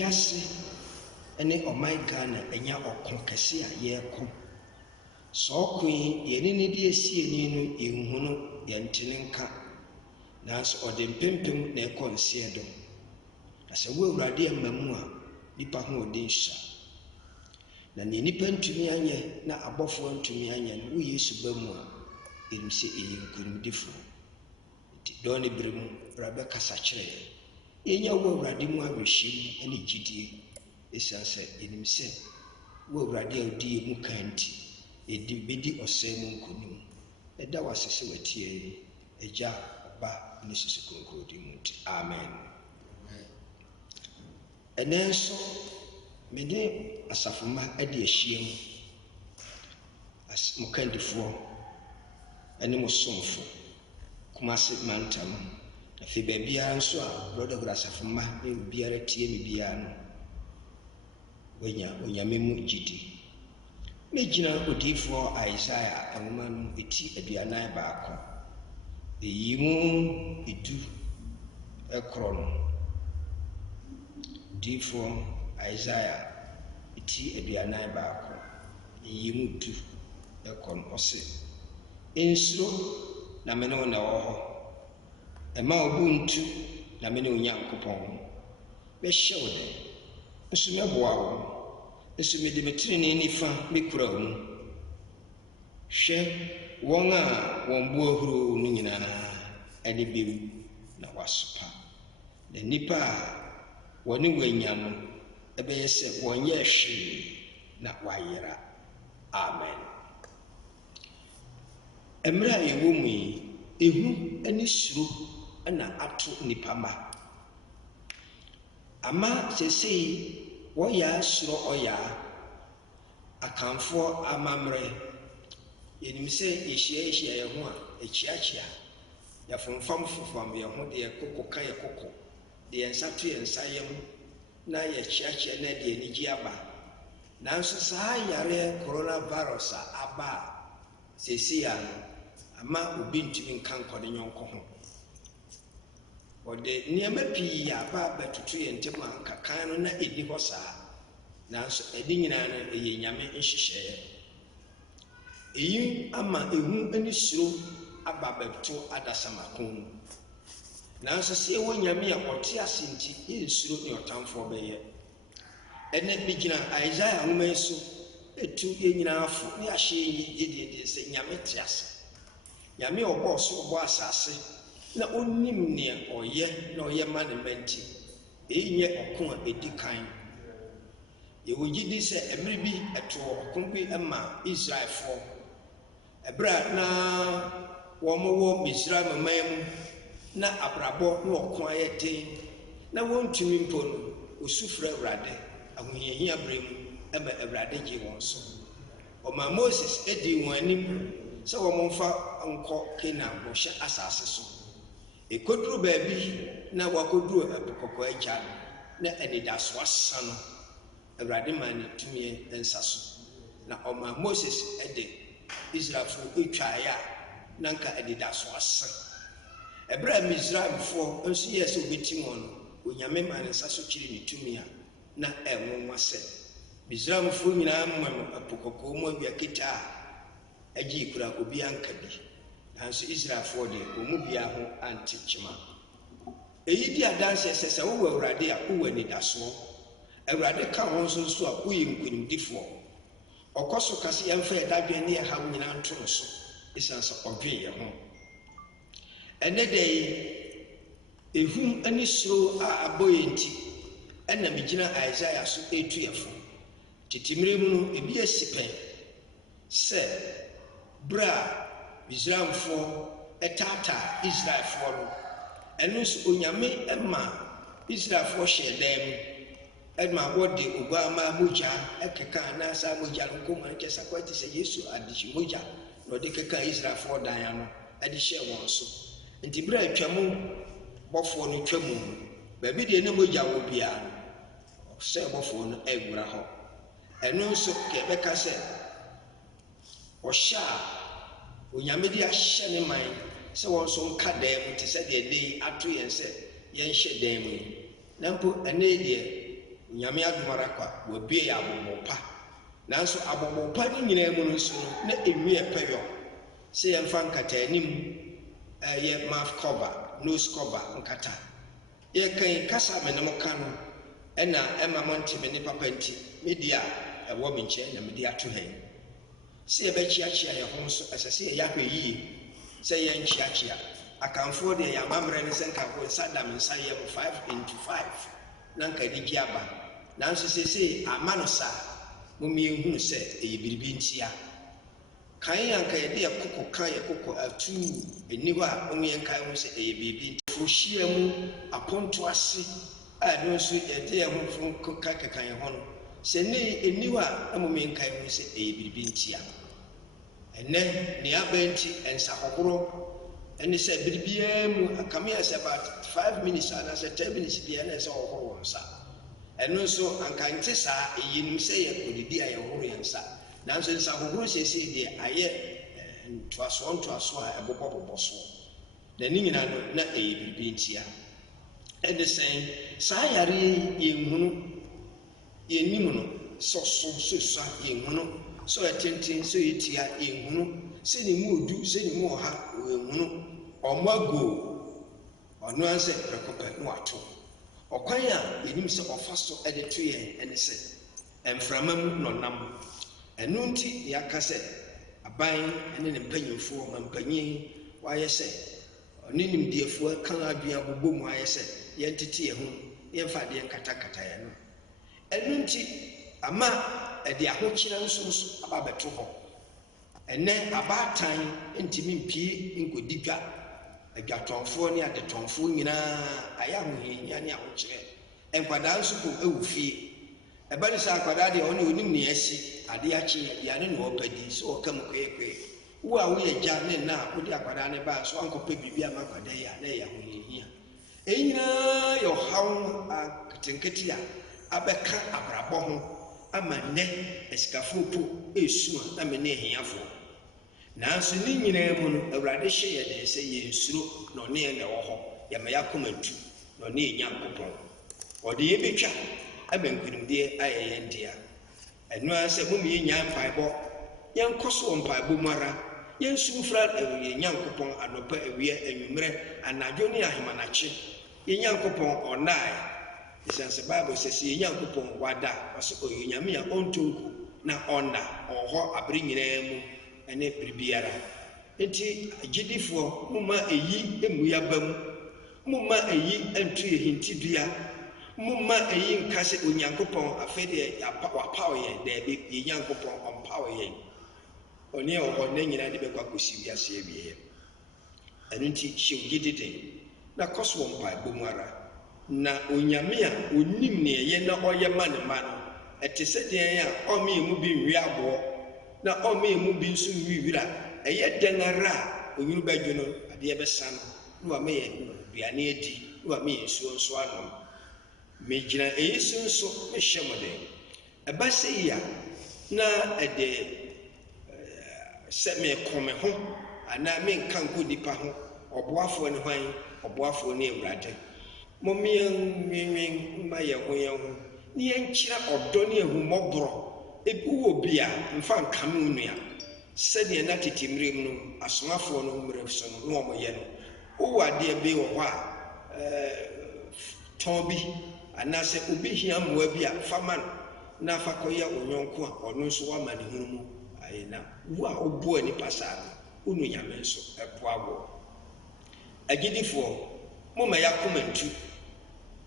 Yase ene ɔman Ghana enya ɔko kɛse a yɛko so ɔko yɛne ne de esi eni no ehu no yɛntene nka nanso ɔde mpempem na ɛkɔ nseɛ do na sɛ wo Awurade amamu a nipa ho ɔde nhyira na ne nipa ntumi anyɛ na abɔfo ntumi anyɛ no wo Yesu ba mu a enim sɛ ɛyɛ nkonimdifo nti dɔ ne bere mu Awurade kasa kyerɛ yɛnya wo Awurade mu awerɛhyɛm ane gyidie ɛsiane sɛ yɛnim sɛ wo Awurade a wodi mu kan nti yɛdi bɛdi ɔsɛe mu nkonim ɛda wase sɛ watie Agya Ɔba ne Susu Kronkron din mu nti amen. Ɛnɛ nso mede asafomma ɛde ahyia mu mo kandifoɔ ɛne mo somfo Kumase mantam na fe baabiara nso a brother asafomma ne obiara tie me biara no onyame mu gyidi megyina odiifoɔ Isaiah nwoma no eti 41 eyi mu edu ɛkorɔ no odiifoɔ Isaiah eti 41 eyi mu du ɛkorɔ no ɔse ensuro na me ne wo na wɔ hɔ ɛma obuntu na me ne Onyankopɔn bɛhyɛ wo dɛ nso mɛboa wo nso mede me trenee nifa mekura wo mu hwɛ wɔn a wɔn bo ahuro no nyinaa ɛde bɛwu na wasopa na nipa a wɔne wanya no ɛbɛyɛ sɛ wɔnyɛ hwee na wayera amen. Mmerɛ a yɛwɔ mu yi ehu ne suro na ato nipa ma ama sesei wɔyɛ suro ɔyaa akamfoɔ amammerɛ yɛnim sɛ yɛhyia yɛn ho a akyiakyia yɛfomfam yɛn ho de yɛkoko ka yɛkoko de yɛn nsa to yɛn nsa yɛm na yɛkyiakyia na de anigye aba nanso saa yare coronavirus a aba a sesei a ama obi ntumi nka nkɔde nyɔnko ho ɔde nneɛma pii aba bɛtoto yɛn ntam a nkakan no na ɛdi hɔ saa nanso ɛde nyinaa no ɛyɛ nyame nhyehyɛeɛ ɛyi ama ehu ani suro aba bɛto adasamakon mu nanso sɛ ɛwɔ nyame a ɔte ase nti yɛnsuro ne ɔtamfoɔ bɛyɛ ɛnɛ bi gyina Isaiah nwoma yi so ɛtu yɛn nyinaa afo ne ahyɛ yɛdie sɛ nyame te ase nyame ɔbɔ so ɔbɔ asase na onim nea ɔyɛ na ɔyɛ ma ne mɛnti ɛyi nyɛ ɔko a ɛdi kan yɛwɔ gyidi sɛ ɛbere bi ɛto ɔko bi ma Israelfoɔ ɛbere na wɔn wɔ Misraim man mu na abrabɔ na ɔko ayɛ den na wɔntumi mpo no osufrɛ Awurade ahohiahia bere mu ɛma Awurade gye wɔn so ɔma Moses edi wɔn anim sɛ wɔn mfa nkɔ Canaan bɔhyɛ asase so ekoduru baabi na wakoduru ɛpokɔkɔ agya na anidaso asa no Awurade ma ne tumi nsa so na ɔma Moses ɛde Israelfoɔ etwaeɛ a na nka anidaso asa ɛbrɛ a Misraimfoɔ nso yɛ sɛ obetim wɔn no onyame ma ne nsa so kyerɛ ne tumi a na ɛnwonwa sɛ Misraimfoɔ nyinaa ma no ɛpokɔkɔ mu awia ketaa agye kura obi anka bi nanso Israelfoɔ de wɔn bia ho ante kyema eyi di adanse sɛ wo Awurade a wo anidasoɔ Awurade ka wɔn nso a woyɛ nkonimdifoɔ ɔkɔ so kase yɛmfa yɛdadwen ne yɛha wo nyinaa nto no so ɛsiane sɛ ɔdwen yɛn ho ɛnɛ da yi ehu ani suro a abɔ yɛn nti ɛna megyina Isaiah so ɛtu yɛfo tetemire mu no ebi asi pɛn sɛ bere a Misraimfoɔ ɛtaataa Israelfoɔ no ɛno nso onyame ɛma Israelfoɔ hyɛ dan mu ɛma wɔde oguama mogya ɛkeka anaasa mogya no nkɔmɔ nkyɛ sɛ kwati sɛ Yesu adehye mogya na ɔde keka Israelfoɔ dan ano ɛde hyɛ wɔn so nti bere a atwamu bɔfoɔ no twamu baabi deɛ ne mogya wɔ biara no sɛ bɔfoɔ no ɛwura hɔ ɛno nso kɛ bɛka sɛ ɔhyɛ a onyame de ahyɛ ne man sɛ wɔn nso nka dan mu te sɛ deɛ de ato yɛn sɛ yɛnhyɛ dan mu na mpo ɛnɛ deɛ nyame adumara kwa wabie abobopa nanso abobopa ni nyina mu no so na ewi epeyo se yemfa nkata anim ye mouth cover nose cover nkata ye kan kasa menemo ka no ena ema monte me ni papa nti media ewo me nche na media to hen se ye be chiachia ye ho so asase ye yahwe yi se ye nchiachia akamfo de ya mamre ne senka ko sadam nsa ye 5 into 5 nanka di giaba nanso se amanosa mumie hunu se eye biribi ntia kan yanka ye de yakoko kan yakoko atu eniwa onye nkai ho se eye biribi fuhia mu aponto ase a no so ye de ho fun kan ye ho no se ne eniwa amumie nkai ho se eye biribi ntia ene ne abenti ensa kokoro ene se biribi mu akamia se about 5 minutes and as 10 minutes bi ene se kokoro wonsa eno so anka nte saa eyinim se ye kodidi aye horo yensa nanso nsa horo sese de aye ntoaso a ebobobobo so na ni nyina no na eye biribi ntia ene sen saa yare yenhunu yenim no so yenhunu so atenten so etia yenhunu se ni mu odu se ni mu oha yenhunu omago ono anse prekope no ato okwan a enim se ofaso ede to ye ene se emframam no nam enu nti yakase aban ene ne mpanyimfo mampanyin waye se oni nimdiefo kan adua bobom waye se ye ntete ye ho ye mfa de katakata ye no enu nti ama ede ahokyira nso ababeto ho ene abatan ntimi mpie nkodidwa adwatonfo ne adetonfo nyina aya hohia ne ahokyere enkwada nso ko ewufie ebani sa akwada de oni onim ne asi ade akye ya ne no opadi so okam kwekwe wo a wo ye gya ne na wo de akwada ne ba so ankopa bibi ama akwada ya na ya hohia enyina yo hawo aketenketi a abeka abrabɔ ho ama ne esikafo po esu na me ne ehiafo nanso ni nyina mu no awurade hye ye de se ye nsuro no ne ne wo ho ya me yakomantu no ne nyankopɔn ɔde ye betwa abankunimde aye ye ndia enu ase mu me nya mpaebɔ yenkoso mpaebɔ mara yensumfra ye nyankopɔn anopa ewie anwumre anadwo ne ahemanache ye nyankopɔn ɔnae isanse bible says ye nyankopɔn wada ɔse oyonyame a ontonku na ɔnda ɔhɔ abre nyina mu ene bibiara enti agidifo mumma eyi emuya bam mumma eyi antu ye hintidua mumma eyi nkase onyankopɔn afede wapaw ye de be ye nyankopɔn ɔmpaw ye oni ɔhɔ na nyina de be kwa kosi wiase awie enti hyew gidide na kɔso mpa bomara na onyame a onim ne ye na ɔyɛ ma ne ma no ɛte sɛ deɛ a ɔme mu bi nwi aboɔ na ɔme mu bi nso nwi wira ɛyɛ den ara onyuru badwo no adeɛ bɛsa no na wa me duane adi na wa me nsuo nso anom megyina eyiso nso me hyɛ mɔden ɛba sɛ yi a na ɛde sɛ me kɔme ho ana me nka nko nipa ho ɔboafoɔ ne hwan ɔboafoɔ ne awurade momienwen ma ye ho ni enkyira odo ne ehumɔborɔ ebi wɔ bia mfa nkame unua sɛdeɛ na tetemrem no asomafoɔ no mmerɛ so no no ɔmɔyɛ no wo ade bi wɔ hɔ a tɔn bi anase obi hia mmoa bi a faman na fa kɔyɛ onyɔnko a ɔno nso wama ne hunu mu ayina wo a oboa nipa saa no unu nyame nso ɛboa wɔ agidifoɔ moma yakomantu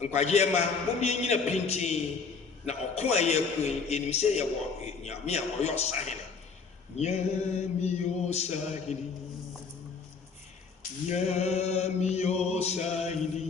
nkwaje ma mumie nyina pinti na ɔko a yɛ kun enim sɛ yɛ wɔ nyame a ɔyɛ ɔsahene nyame ɔsahene nyame ɔsahene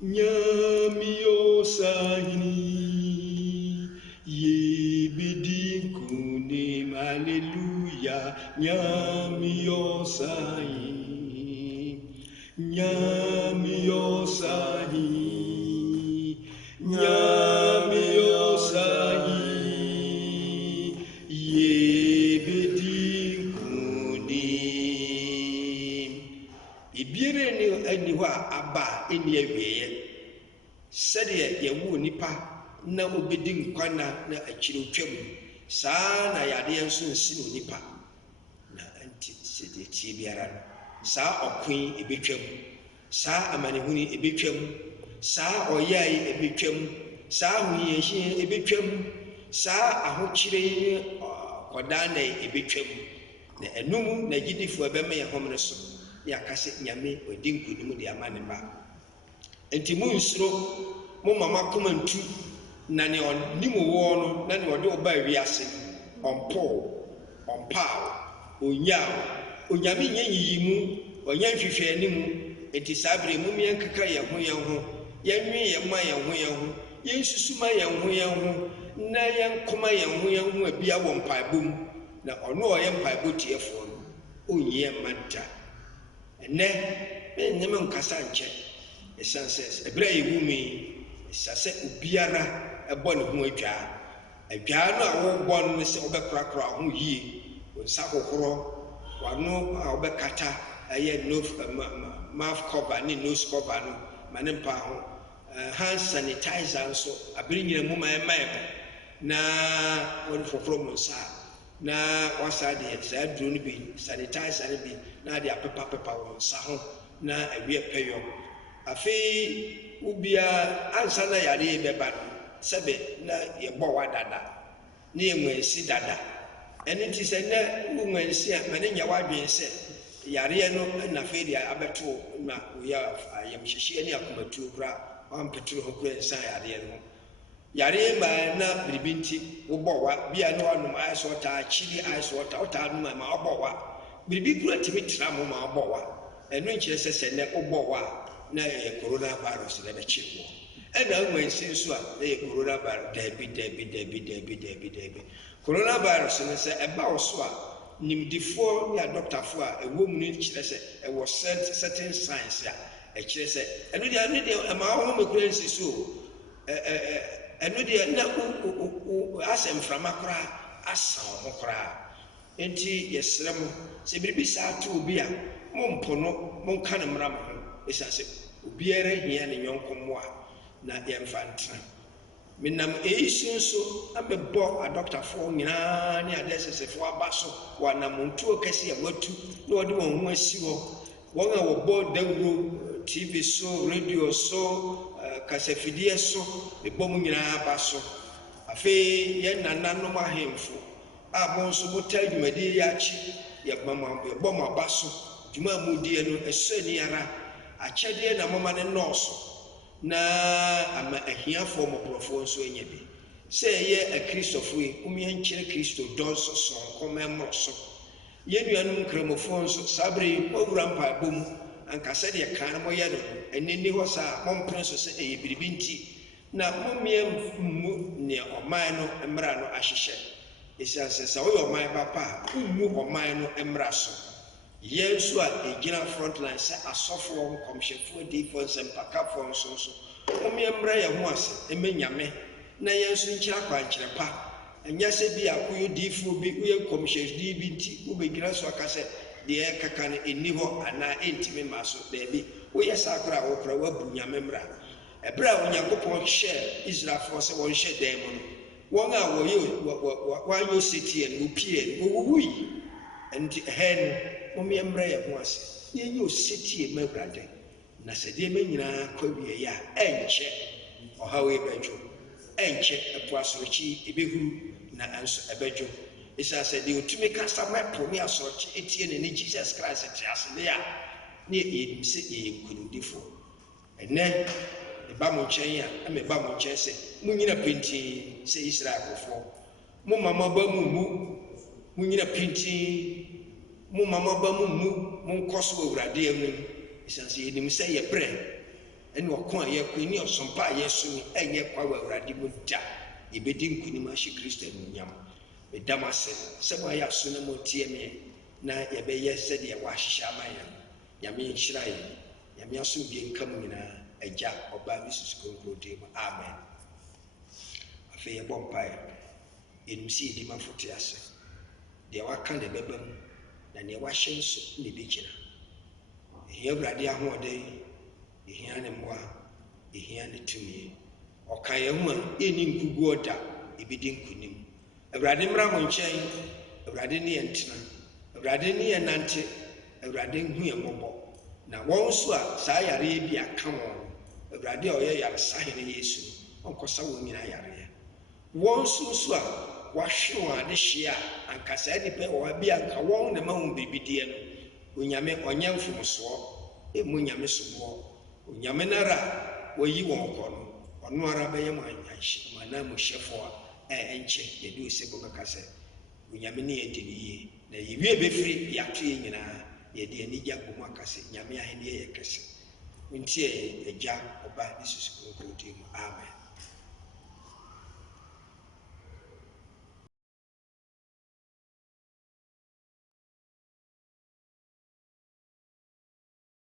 nyame ɔsahene ye bedi kunim hallelujah nyame ɔsahene nyame ɔsahene nyame ɔsahene ye bedi kunim ibiere ni ani hɔ a aba eni awieye sɛdeɛ yɛwo nipa na obedi nkwana na akyire twam saa na yadeɛ nso nsi no nipa na anti sɛdeɛ tie biara no saa ɔkwen ebetwam saa amanehuni ebetwam saa ɔyɛe ebetwam saa ahoyɛhye ebetwam saa ahokyere kɔdaa na ebetwam na ɛnum na gyidifoɔ ɛbɛma yɛn hɔm no so ne aka sɛ nyame ɔdi nkonim de ama ne ba enti mu nsuro mo mama koma ntu na ne ɔnim wɔ no na ne ɔde ɔba wiase ɔmpaaw onyaw onyame nyɛ yiyimu ɔnyɛ nhwehwɛ anim enti saa bere mu yɛn keka yɛn ho yɛnwe yɛn ma yɛn ho yɛn susuma yɛn ho na yɛn koma yɛn ho abia wɔ mpaebɔ mu na ɔno ɔyɛ mpaebɔ tiefoɔ no onyɛ manta ɛnɛ ɛnyɛm nkasa nkyɛ ɛsan sɛ ɛberɛ a yɛwu mi ɛsa sɛ obiara ɛbɔ ne ho adwaa no a wɔbɔ no sɛ wobɛkorakora ho yie wo nsa hohorɔ wano a wobɛkata ɛyɛ mouth cover ne nose cover no ma ne mpa ho hand sanitizer nso abere nyina mu ma ɛma na wɔde foforɔ mu nsa na wasa deɛ saa duro no bi sanitizer no bi na de apepapepa wɔn nsa ho na awie pɛyɔ afei ubia ansa na yare bɛba no sɛbe na yɛbɔ wa dada ne yɛnwansi dada ɛno nti sɛ nɛ wonwansi a ma ne nya wadwen sɛ yareɛ no na afei deɛ abɛto na woyɛ ayamhyehyeɛ ne akomatuo koraa wampetoro ho kora nsa yareɛ no ho yare ma na biribi nti wobɔ wa bia ne wanom ice water akyiri ice water wotaa nom ma wobɔ wa biribi kura timi tra mo ma wobɔ wa ɛno nkyerɛ sɛ sɛ nɛ wobɔ wa na yɛ coronavirus na bɛkyerɛ wɔ ɛna nwansi nso a na yɛ coronavirus dabi coronavirus no sɛ ɛba wo so a nimdifoɔ ne adɔktafoɔ a ɛwɔ mu no kyerɛ sɛ ɛwɔ certain science a ɛkyerɛ sɛ ɛno deɛ ɛma wo ho mɛkura nsi so ɛno deɛ na asɛ mframa koraa asa wo ho koraa enti yɛsrɛ mo sɛ biribi saa to obi a mompo no monka ne mmara mo ho ɛsiane sɛ obiara hia ne nyɔnko mmoa na yɛmfa ntena menam ɛyisu nso amɛbɔ adɔktafoɔ nyinaa ne adɛsɛsɛfoɔ aba so wɔ anamontuo kɛse a watu na wɔde wɔn ho asi hɔ wɔn a wɔbɔ dawuro tv so radio so kasafidie so mebɔ mu nyinaa aba so afei yɛn nananom ahemfo a mo nso motaa dwumadie yɛ akyi yɛbɔ mo aba so dwuma a modie no ɛsɛ ni ara akyɛdeɛ na moma ne nɔɔso na ama ahiafoɔ mmɔborɔfoɔ nso anya bi sɛ ɛyɛ akristofoɔ yi yɛnkyerɛ kristo dɔ nso sonkɔma mmoro so yɛn nuanom nkramofoɔ nso saa bere yi wɔwura mpaebɔ mu anka sɛdeɛ kaa no mɔyɛ no ɛnni hɔ saa mɔmpene so sɛ ɛyɛ biribi nti na mommea mmu nea ɔman no mmara no ahyehyɛ ɛsiane sɛ sɛ woyɛ ɔman papa a wommu ɔman no mmara so yɛn nso a ɛgyina frontline sɛ asɔfoɔ nkɔmhyɛfoɔ adiifoɔ nsɛmpakafoɔ nso mommea mmra yɛn ho ase ɛmɛ nyame na yɛn nso nkyerɛ akwankyerɛ pa ɛnyɛ sɛ bi a woyɛ diifoɔ bi woyɛ nkɔmhyɛdii bi nti wobɛgyina so aka sɛ deɛ ɛkaka no ɛnni hɔ anaa ɛntimi ma so daabi woyɛ saa kora a wokora woabu nyame mmara ɛberɛ a onyankopɔn hyɛ israelfoɔ sɛ wɔnhyɛ dan mu no wɔn a wɔanyɛ osetie no wɔpie no wɔwuwui ɛnti ɛhɛ no mommea mmra yɛn ho ase na yɛnyɛ osetie ma Awurade na sɛ deɛma nyinaa kɔ awieeɛ a ɛnkyɛ ɔhaw ɛbɛdwo ɛnkyɛ ɛpo asorɔkyi ɛbɛhuru na ɛnso ɛbɛdwo ɛsiane sɛ deɛ ɔtumi kasa mɛpo ne asorɔkye ɛtie ne ne Jesus Christ te ase ne a ne yɛnim sɛ yɛyɛ nkonimdifoɔ ɛnɛ ɛba mo nkyɛn a ɛmɛba mo nkyɛn sɛ monyina pintii sɛ Israelfoɔ mo mama ba mu mu monyina pintii mo mama ba mu mu monkɔ so wɔ Awurade anim ɛsiane sɛ yɛnim sɛ yɛbrɛ ɛne ɔko a yɛkɔ ne ɔsompa a yɛso ne ɛnyɛ kwa wɔ Awurade mu da yɛbɛdi nkonim ahyɛ Kristo anuonyam meda m ase sɛ moayɛ aso na motie me na yɛbɛyɛ sɛdeɛ wɔahyehyɛ ama yɛn nyame nhyira yɛn nyame asomdwe nka mu nyinaa agya ɔbaa ne susu kronkron din mu amen afei yɛbɔ mpaeɛ yɛnim sɛ yɛdi ma fote ase deɛ waka na ɛbɛba mu na nea wahyɛ nso na ɛbɛgyina ɛhia Awurade ahoɔden ɛhia ne mmoa ehia ne tumi ɔka yɛn mu a ɛni nkugu ɔda ebidi nkunim awurade mmra mo nkyɛn awurade ne yɛn tena awurade ne yɛn nante awurade nhu yɛn mmɔbɔ na wɔn nso a saa yare bi aka wɔn awurade a ɔyɛ yaresahene yesu ɔnkɔsa wɔn nyinaa yareɛ wɔn nso a wahwe wɔn adehye a ankasa nipa wɔ bi anka wɔn na ma wɔn biribideɛ no onyame ɔnyɛ mfomsoɔ emu nyame soboɔ onyame nara wɔyi wɔn kɔ no ɔno ara bɛyɛ mo anyanhyɛ mo anaa mo hyɛfoɔ a ɛnkyɛ yɛde ose bɔ bɛka sɛ onyame ne yɛdi ne yie na yɛwie bɛfiri yɛato yɛ nyinaa yɛde anigya bɔ mu aka sɛ nyame ahenneɛ yɛ kɛse nti agya ɔba ne susu kronkron mu amen